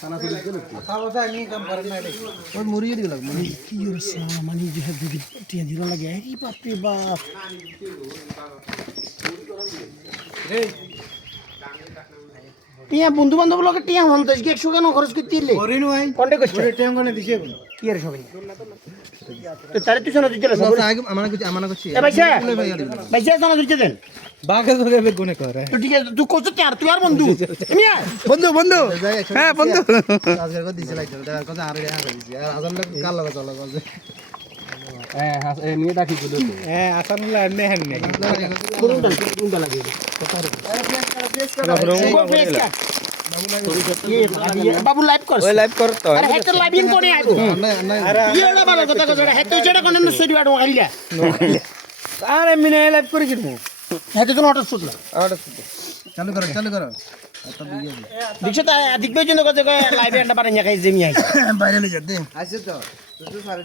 খানা চুরি গেল খাওয়া যায় নি কাম করেন না রে ওই মুড়ি দিল মানে কি করছে মানে যে দুটি টিয়া দিল লাগে এই বাপ রে বাপ রে টিয়া বন্ধু বান্ধব লগে টিয়া হল তো 100 কেন খরচ করতে দিলে করিন ভাই কোনটা কইছ ওরে টেম কোনে দিছে বল কি এর সবাই তো তারে তুই শোনা দিতে না আগে আমানা করছি এ ভাইসা ভাইসা শোনা দিতে দেন বাগে ধরে বে গুনে করে তো ঠিক আছে তুই কইছ তুই আর বন্ধু মিয়া বন্ধু বন্ধু হ্যাঁ বন্ধু আজকে কত দিছে লাগছে তার কথা আর রে হাসা দিছে আর আজান লাগ কাল লাগা চলা গজে হ্যাঁ আসান লা নে হেন নে কোনটা লাগে বাবু লাইভ কর ওই লাইভ কর তো আরে হেতে লাইভ ইন কোনে আইবো ইয়েটা ভালো কথা কইছ হেতে যেটা কোনে না সেডি বাড়ো খাইলা আরে মিনে লাইভ করে কিনবো হেতে তো নট শুটলা চালু করো এত বিয়ে দীক্ষা দিক পর্যন্ত কত লাইভে আন্ডা পারে না খাই জেমি আই বাইরে লই যা দে আইছে তো তুই সারে